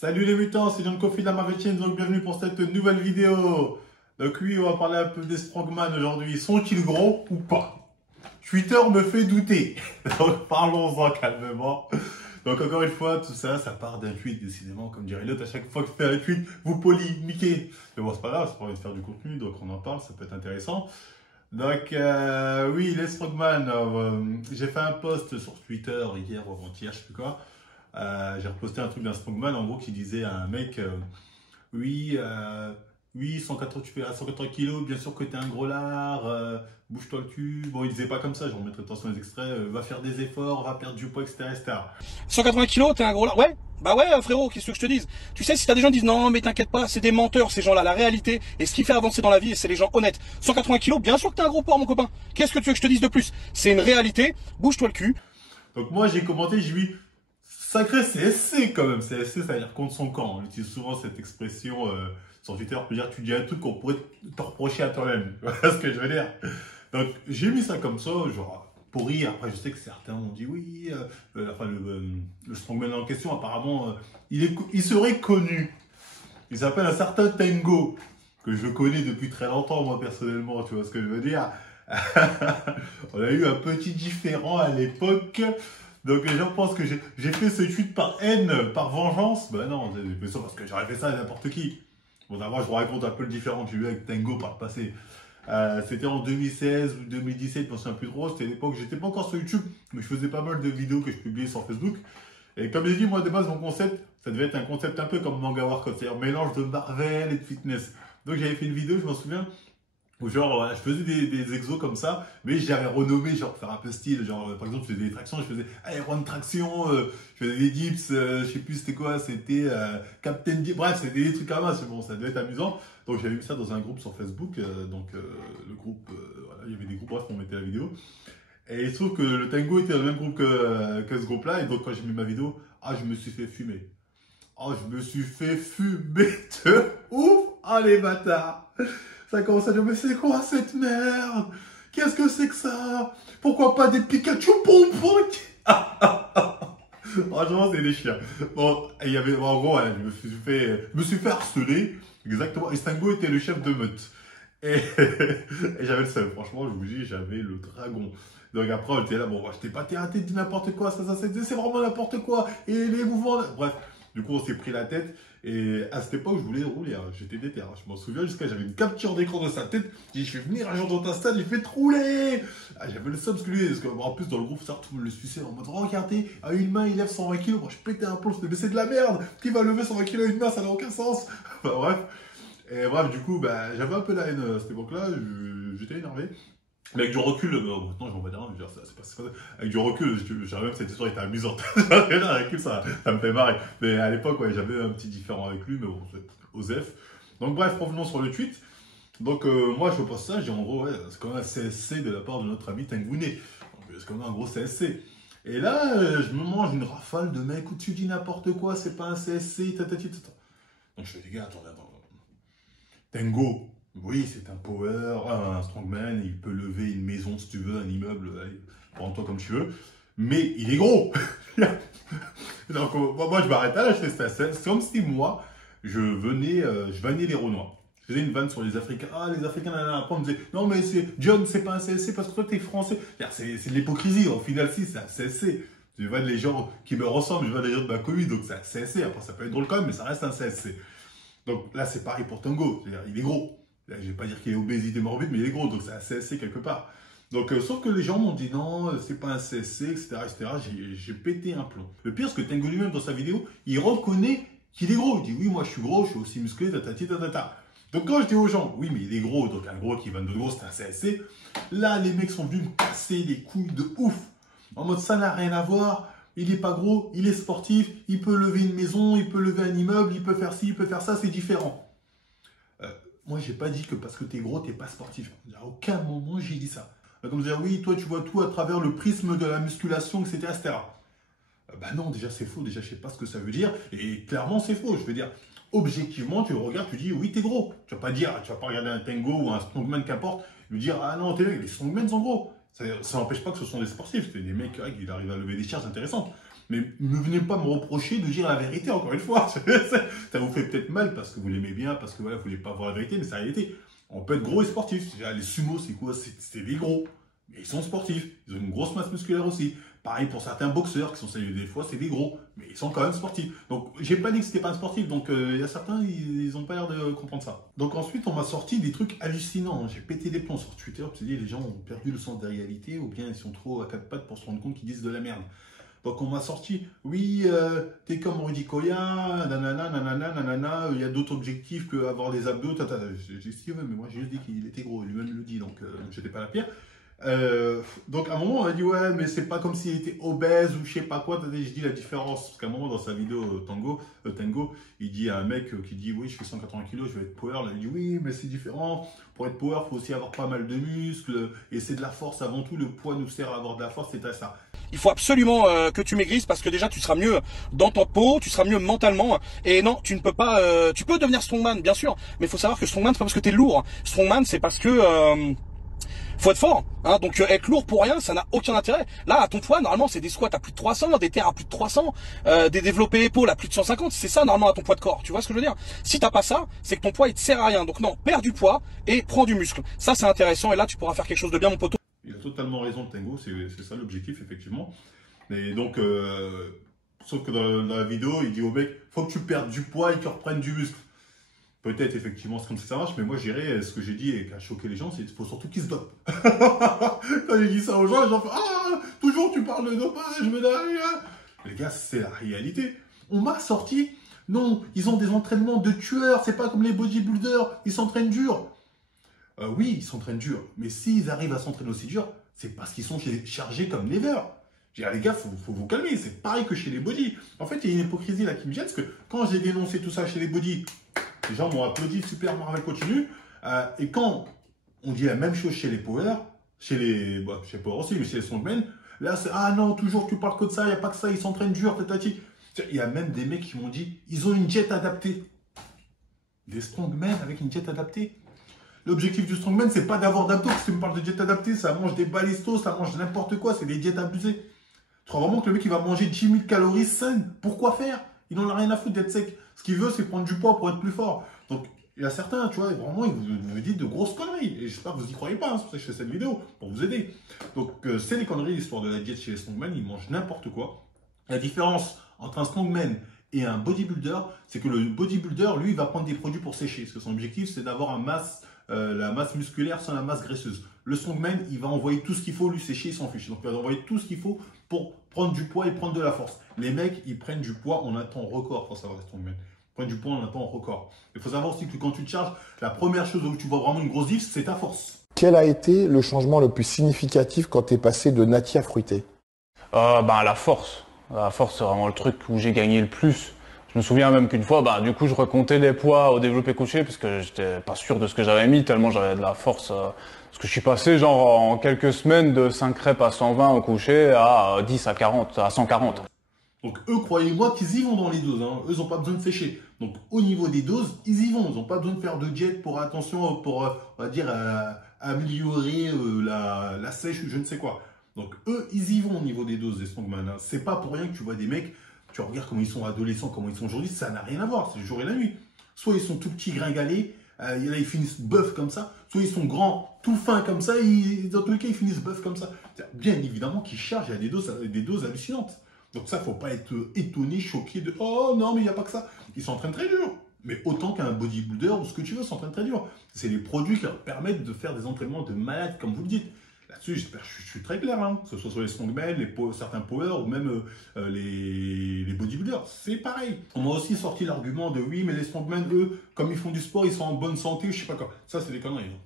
Salut les mutants, c'est John Coffee de la Marvel, donc bienvenue pour cette nouvelle vidéo. Donc oui, on va parler un peu des strongman aujourd'hui. Sont-ils gros ou pas? Twitter me fait douter. Donc parlons-en calmement. Donc encore une fois, tout ça, ça part d'un tweet décidément, comme dirait l'autre. À chaque fois que je fais un tweet, vous polémiquez. Mais bon, c'est pas grave, c'est pas envie de faire du contenu, donc on en parle, ça peut être intéressant. Donc oui, les strongman, j'ai fait un post sur Twitter hier ou avant-hier, je sais plus quoi. J'ai reposté un truc d'un strongman en gros qui disait à un mec oui, oui 180, tu fais à 180 kilos, bien sûr que t'es un gros lard, bouge-toi le cul. Bon, il disait pas comme ça, je remettrai attention les extraits, va faire des efforts, va perdre du poids, etc. etc. 180 kilos, t'es un gros lard. Ouais, bah ouais, frérot, qu'est-ce que je te dise? Tu sais, si t'as des gens qui disent non, mais t'inquiète pas, c'est des menteurs, ces gens-là. La réalité, et ce qui fait avancer dans la vie, c'est les gens honnêtes. 180 kilos, bien sûr que t'es un gros porc, mon copain. Qu'est-ce que tu veux que je te dise de plus? C'est une réalité, bouge-toi le cul. Donc moi j'ai commenté, j'ai dit sacré CSC quand même. CSC, ça veut dire contre son camp. On utilise souvent cette expression sur Twitter pour dire tu dis un truc qu'on pourrait te reprocher à toi-même. Voilà ce que je veux dire. Donc j'ai mis ça comme ça, genre pour rire. Après je sais que certains m'ont dit oui, enfin le strongman en question apparemment il serait connu. Il s'appelle un certain Tango que je connais depuis très longtemps moi personnellement. Tu vois ce que je veux dire? On a eu un petit différend à l'époque. Donc les gens pensent que j'ai fait ce tweet par haine, par vengeance. Ben non, c'est ça parce que j'aurais fait ça à n'importe qui. Bon, d'abord, je vous raconte un peu le différent que j'ai eu avec Tango par le passé. C'était en 2016 ou 2017, je ne me souviens plus trop. C'était l'époque, j'étais pas encore sur YouTube, mais je faisais pas mal de vidéos que je publiais sur Facebook. Et comme j'ai dit, moi de base, mon concept, ça devait être un concept un peu comme Manga Workout, c'est-à-dire un mélange de Marvel et de fitness. Donc j'avais fait une vidéo, je m'en souviens, où genre, voilà, je faisais des exos comme ça, mais j'avais renommé, genre, pour faire un peu style. Genre, par exemple, je faisais des tractions, je faisais Iron Traction, je faisais des dips, je sais plus c'était quoi, c'était Captain Dip. Bref, c'était des trucs comme ça, c'est bon, ça devait être amusant. Donc, j'avais mis ça dans un groupe sur Facebook. Le groupe, voilà, il y avait des groupes, bref, on mettait la vidéo. Et il se trouve que le Tango était dans le même groupe que ce groupe-là. Et donc, quand j'ai mis ma vidéo, je me suis fait fumer. Je me suis fait fumer de ouf. Les bâtards. Ça commence à dire, mais c'est quoi cette merde? Qu'est-ce que c'est que ça? Pourquoi pas des Pikachu pompons? Franchement, c'est des chiens. Bon, il y avait, en gros, ouais, je me suis fait harceler, exactement. Et Stango était le chef de meute. Et, et j'avais le seum. Franchement, je vous dis, j'avais le dragon. Donc après, on était là, bon, je t'ai pas t'es dit n'importe quoi, ça, c'est vraiment n'importe quoi. Et les mouvements, bref. Du coup, on s'est pris la tête. Et à cette époque, je voulais rouler. J'étais déter. Je m'en souviens jusqu'à j'avais une capture d'écran de sa tête. J'ai dit, je vais venir un jour dans ta stade, j'ai fait rouler. J'avais le seum parce que lui, en plus, dans le groupe, ça, tout le monde le suçait en mode, regardez, à une main, il lève 120 kilos. Moi, je pétais un plomb. Je me disais, mais c'est de la merde. Qui va lever 120 kilos à une main? Ça n'a aucun sens. Enfin, bref. Et bref, du coup, j'avais un peu la haine à cette époque-là. J'étais énervé. Mais avec du recul, maintenant j'en vais dire, je veux dire, c'est pas ça. Avec du recul, j'avais même cette histoire était amusante. Avec le recul, ça me fait marrer. Mais à l'époque, ouais, j'avais un petit différent avec lui, mais bon, c'est Osef. Donc bref, revenons sur le tweet. Donc moi, je poste ça, je dis en gros, ouais, c'est quand même un CSC de la part de notre ami Tangouné. C'est quand même un gros CSC. Et là, je me mange une rafale de mecs où tu dis n'importe quoi, c'est pas un CSC, tatati. Donc je fais, les gars, attends. Tango. Oui, c'est un power, un strongman, il peut lever une maison si tu veux, un immeuble, allez, prends-toi comme tu veux, mais il est gros. Donc moi je m'arrête là, je fais ça. C'est comme si moi, je vannais les Renois. Je faisais une vanne sur les Africains. Les Africains, après on me disait, non mais c'est John, c'est pas un CSC parce que toi t'es français. C'est de l'hypocrisie, au final si, c'est un CSC. Je vanne les gens qui me ressemblent, je vanne les gens de ma commune, donc c'est un CSC. Après ça peut être drôle quand même, mais ça reste un CSC. Donc là c'est pareil pour Tango, c'est-à-dire il est gros. Je ne vais pas dire qu'il est obésité morbide, mais il est gros, donc c'est un CSC quelque part. Donc, sauf que les gens m'ont dit non, c'est pas un CSC, etc. J'ai pété un plomb. Le pire, c'est que Tango lui-même, dans sa vidéo, il reconnaît qu'il est gros. Il dit oui, moi je suis gros, je suis aussi musclé, tatata. Donc, quand je dis aux gens, oui, mais il est gros, donc un gros qui va de gros, c'est un CSC. Là, les mecs sont venus me casser les couilles de ouf. En mode, ça n'a rien à voir. Il est pas gros, il est sportif, il peut lever une maison, il peut lever un immeuble, il peut faire ci, il peut faire ça, c'est différent. Moi, j'ai pas dit que parce que t'es gros, t'es pas sportif. À aucun moment, j'ai dit ça. Comme dire, oui, toi, tu vois tout à travers le prisme de la musculation, etc. Bah non, déjà, c'est faux. Déjà, je sais pas ce que ça veut dire. Et clairement, c'est faux. Je veux dire, objectivement, tu le regardes, tu dis, oui, t'es gros. Tu vas pas regarder un Tango ou un strongman, qu'importe, lui dire, ah non, les strongmen sont gros. Ça n'empêche pas que ce sont des sportifs. C'est des mecs qui arrivent à lever des charges intéressantes. Mais ne venez pas me reprocher de dire la vérité, encore une fois. Ça vous fait peut-être mal parce que vous l'aimez bien, parce que voilà, vous voulez pas voir la vérité, mais c'est la réalité. On peut être gros et sportif. Les sumo, c'est quoi? C'est des gros. Mais ils sont sportifs. Ils ont une grosse masse musculaire aussi. Pareil pour certains boxeurs qui sont salués des fois, c'est des gros. Mais ils sont quand même sportifs. Donc, j'ai pas dit que c'était pas un sportif. Donc, il y a certains, ils ont pas l'air de comprendre ça. Donc, ensuite, on m'a sorti des trucs hallucinants. J'ai pété des plombs sur Twitter. Je me suis dit, les gens ont perdu le sens de la réalité ou bien ils sont trop à quatre pattes pour se rendre compte qu'ils disent de la merde. Donc, on m'a sorti, oui, t'es comme Rudy Koya, nanana, nanana, nanana, il y a d'autres objectifs que avoir des abdos, tata. J'ai dit, ouais, mais moi, j'ai juste dit qu'il était gros, lui-même le dit, donc j'étais pas la pire. Donc, à un moment, on a dit, ouais, mais c'est pas comme s'il était obèse ou je sais pas quoi. Je dis la différence. Parce qu'à un moment, dans sa vidéo Tango, il dit à un mec qui dit, oui, je fais 180 kilos, je vais être power. Là, il dit, oui, mais c'est différent. Pour être power, il faut aussi avoir pas mal de muscles. Et c'est de la force avant tout. Le poids nous sert à avoir de la force, c'est à ça. Il faut absolument que tu maigrisses parce que déjà tu seras mieux dans ton peau, tu seras mieux mentalement. Et non, tu ne peux pas. Tu peux devenir strongman, bien sûr, mais il faut savoir que strongman c'est pas parce que t'es lourd. Strongman c'est parce que faut être fort, hein. Donc être lourd pour rien, ça n'a aucun intérêt. Là, à ton poids, normalement, c'est des squats à plus de 300, des terres à plus de 300, des développés épaules à plus de 150. C'est ça, normalement, à ton poids de corps. Tu vois ce que je veux dire? Si t'as pas ça, c'est que ton poids, il te sert à rien. Donc non, perds du poids et prends du muscle. Ça, c'est intéressant. Et là, tu pourras faire quelque chose de bien, mon poteau. Il a totalement raison, Tango. C'est ça l'objectif, effectivement. Et donc, sauf que dans la vidéo, il dit au mec, faut que tu perdes du poids et que tu reprennes du muscle. Peut-être, effectivement, c'est comme ça marche, mais moi, j'irais, ce que j'ai dit et qui a choqué les gens, c'est qu'il faut surtout qu'ils se dopent. Quand j'ai dit ça aux gens, les gens font, ah, toujours tu parles de dopage, mais derrière. Les gars, c'est la réalité. On m'a sorti, non, ils ont des entraînements de tueurs, c'est pas comme les bodybuilders, ils s'entraînent dur. Oui, ils s'entraînent dur, mais s'ils arrivent à s'entraîner aussi dur, c'est parce qu'ils sont chargés comme never. Je dis, les gars, faut vous calmer, c'est pareil que chez les body. En fait, il y a une hypocrisie là qui me gêne, parce que quand j'ai dénoncé tout ça chez les body, les gens m'ont applaudi, super, Marvel continue. Et quand on dit la même chose chez les power, chez les power aussi, mais chez les strongmen, là c'est, ah non, toujours tu parles que de ça, il n'y a pas que ça, ils s'entraînent dur, tatati. Il y a même des mecs qui m'ont dit, ils ont une jet adaptée. Des strongmen avec une jet adaptée. L'objectif du strongman, c'est pas d'avoir d'abdos. Si tu me parles de jet adapté, ça mange des balistos, ça mange n'importe quoi, c'est des jets abusés. Tu crois vraiment que le mec il va manger 10 000 calories saines? Pourquoi faire? Il n'en a rien à foutre d'être sec. Ce qu'il veut, c'est prendre du poids pour être plus fort. Donc, il y a certains, tu vois, vraiment, ils vous disent de grosses conneries. Et j'espère que vous n'y croyez pas, hein, c'est pour ça que je fais cette vidéo, pour vous aider. Donc, c'est les conneries, l'histoire de la diète chez les strongmen, ils mangent n'importe quoi. La différence entre un strongman et un bodybuilder, c'est que le bodybuilder, lui, il va prendre des produits pour sécher. Parce que son objectif, c'est d'avoir la masse musculaire sans la masse graisseuse. Le strongman, il va envoyer tout ce qu'il faut, lui sécher, il s'en fiche. Donc, il va envoyer tout ce qu'il faut pour prendre du poids et prendre de la force. Les mecs, ils prennent du poids en un temps record, pour savoir les strongmen. Ils prennent du poids en un temps record. Il faut savoir aussi que quand tu te charges, la première chose où tu vois vraiment une grosse diff, c'est ta force. Quel a été le changement le plus significatif quand tu es passé de nati à fruité? La force. La force, c'est vraiment le truc où j'ai gagné le plus. Je me souviens même qu'une fois, du coup, je recomptais les poids au développé couché parce que j'étais pas sûr de ce que j'avais mis tellement j'avais de la force. Parce que je suis passé, genre, en quelques semaines de 5 reps à 120 au couché à 10 à 40, à 140. Donc, eux, croyez-moi qu'ils y vont dans les doses. Hein. Eux, ils n'ont pas besoin de sécher. Donc, au niveau des doses, ils y vont. Ils n'ont pas besoin de faire de jet pour, attention, pour, on va dire, améliorer la sèche ou je ne sais quoi. Donc, eux, ils y vont au niveau des doses des strongman. Hein. C'est pas pour rien que tu vois des mecs, tu regardes comment ils sont adolescents, comment ils sont aujourd'hui, ça n'a rien à voir. C'est le jour et la nuit. Soit ils sont tout petits, gringalés, là, ils finissent bœuf comme ça. Soit ils sont grands, tout fins comme ça, dans tous les cas, ils finissent bœuf comme ça. Bien évidemment qu'ils chargent à des doses hallucinantes. Donc ça, faut pas être étonné, choqué de « Oh non, mais il n'y a pas que ça ». Ils s'entraînent très dur. Mais autant qu'un bodybuilder ou ce que tu veux s'entraîne très dur. C'est les produits qui leur permettent de faire des entraînements de malade, comme vous le dites. Là-dessus, j'espère que je suis très clair. Hein. Que ce soit sur les strongmen, certains power ou même les bodybuilders. C'est pareil. On m'a aussi sorti l'argument de « Oui, mais les strongmen, eux, comme ils font du sport, ils sont en bonne santé, je sais pas quoi ». Ça, c'est des conneries. Hein.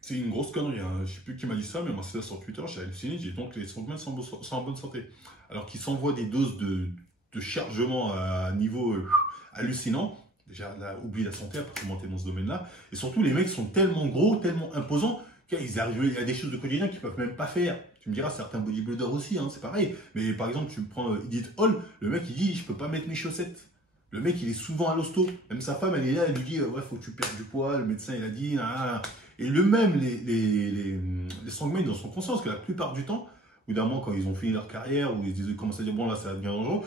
C'est une grosse connerie. Hein. Je ne sais plus qui m'a dit ça, mais moi, c'est ça sur Twitter. J'ai halluciné. J'ai dit donc les strongmen sont en bonne santé. Alors qu'ils s'envoient des doses de chargement à niveau hallucinant. Déjà, là, oublie la santé après faut monter dans ce domaine-là. Et surtout, les mecs sont tellement gros, tellement imposants, qu'ils arrivent, il y a des choses de quotidien qu'ils ne peuvent même pas faire. Tu me diras, certains bodybuilders aussi, hein, c'est pareil. Mais par exemple, tu prends Edith Hall, le mec, il dit, je ne peux pas mettre mes chaussettes. Le mec, il est souvent à l'hosto. Même sa femme, elle est là, elle lui dit, ouais, faut que tu perdes du poids. Le médecin, il a dit, et le même, les strongmen, ils en sont conscients, parce que la plupart du temps, bout d'un moment, quand ils ont fini leur carrière, où ils commencent à dire, bon là, ça devient dangereux,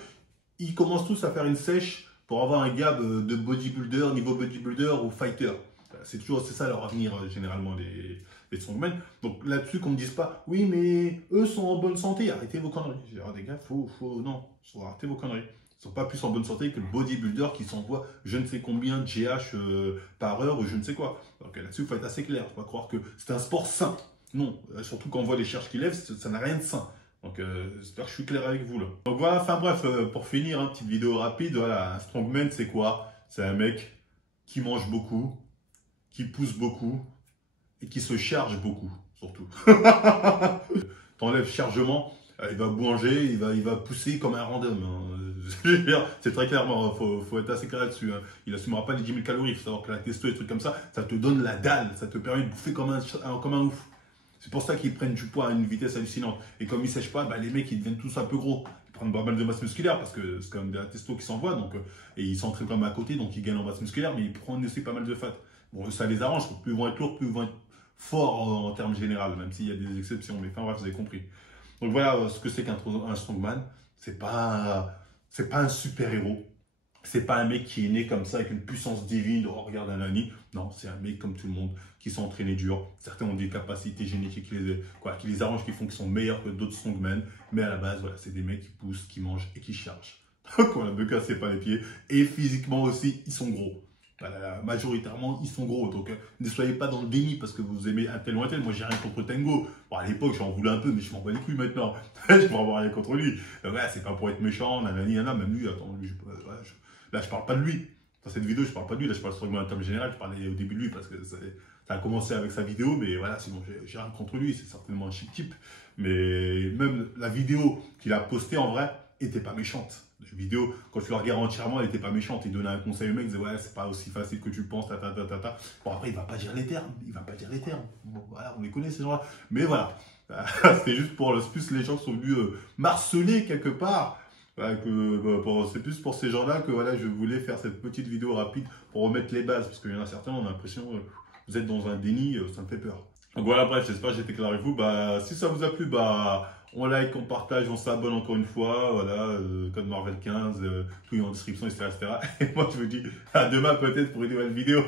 ils commencent tous à faire une sèche pour avoir un gap de bodybuilder, niveau bodybuilder ou fighter. C'est ça leur avenir, généralement, les strongmen. Donc là-dessus, qu'on ne me dise pas, oui, mais eux sont en bonne santé, arrêtez vos conneries. Je dis, ah, des gars, non, faut arrêter vos conneries. Ils sont pas plus en bonne santé que le bodybuilder qui s'envoie je ne sais combien de GH par heure ou je ne sais quoi. Donc là-dessus, il faut être assez clair. Il ne faut pas croire que c'est un sport sain. Non, surtout quand on voit les charges qu'il lève, ça n'a rien de sain. Donc j'espère que je suis clair avec vous là. Donc voilà, enfin bref, pour finir, une petite vidéo rapide, voilà, un strongman c'est quoi? C'est un mec qui mange beaucoup, qui pousse beaucoup et qui se charge beaucoup, surtout. T'enlèves chargement, il va bouger, il va pousser comme un random. Hein. C'est très clairement, faut être assez clair là-dessus. Hein. Il n'assumera pas les 10 000 calories. Il faut savoir que la testo et des trucs comme ça te donne la dalle. Ça te permet de bouffer comme un ouf. C'est pour ça qu'ils prennent du poids à une vitesse hallucinante. Et comme ils ne sèchent pas, bah, les mecs ils deviennent tous un peu gros. Ils prennent pas mal de masse musculaire parce que c'est quand même de la testo qui s'envoie. Et ils s'entraînent quand même à côté, donc ils gagnent en masse musculaire, mais ils prennent aussi pas mal de fat. Bon, ça les arrange. Plus ils vont être lourds, plus ils vont être forts en termes généraux, même s'il y a des exceptions. Mais enfin bref, vous avez compris. Donc voilà ce que c'est qu'un strongman. C'est pas un super-héros. C'est pas un mec qui est né comme ça avec une puissance divine. Oh, regarde un Nani. Non, c'est un mec comme tout le monde qui sont entraînés dur. Certains ont des capacités génétiques qui les arrangent, qui font qu'ils sont meilleurs que d'autres strongmen. Mais à la base, voilà, c'est des mecs qui poussent, qui mangent et qui chargent. Donc voilà, ne cassez pas les pieds. Et physiquement aussi, ils sont gros. Voilà, majoritairement, ils sont gros. Donc, ne soyez pas dans le déni parce que vous aimez un tel ou un tel. Moi, j'ai rien contre Tango. Bon, à l'époque, j'en voulais un peu, mais je m'en bats les couilles maintenant. Je ne peux avoir rien contre lui. Ouais, c'est pas pour être méchant, nanani, nanana. Même lui, attends, lui, là, je parle pas de lui. Dans cette vidéo, je parle pas de lui. Là, je parle strongman en termes général. Je parlais au début de lui parce que ça a commencé avec sa vidéo. Mais voilà, sinon, j'ai rien contre lui. C'est certainement un chic type. Mais même la vidéo qu'il a postée en vrai était pas méchante. La vidéo, quand tu la regardes entièrement, elle n'était pas méchante. Il donnait un conseil au mec, il disait ouais, c'est pas aussi facile que tu penses, ta. Bon, après, il va pas dire les termes. Bon, voilà, on les connaît ces gens-là. Mais voilà, c'était juste pour plus les gens qui sont venus marceler quelque part. Voilà, c'est plus pour ces gens-là que voilà, je voulais faire cette petite vidéo rapide pour remettre les bases. Parce qu'il y en a certains, on a l'impression que vous êtes dans un déni, ça me fait peur. Donc voilà, bref, j'espère que j'ai été clair avec vous. Bah, si ça vous a plu, bah, on like, on partage, on s'abonne encore une fois. Voilà, code Marvel 15, tout est en description, etc. Et moi, je vous dis à demain peut-être pour une nouvelle vidéo.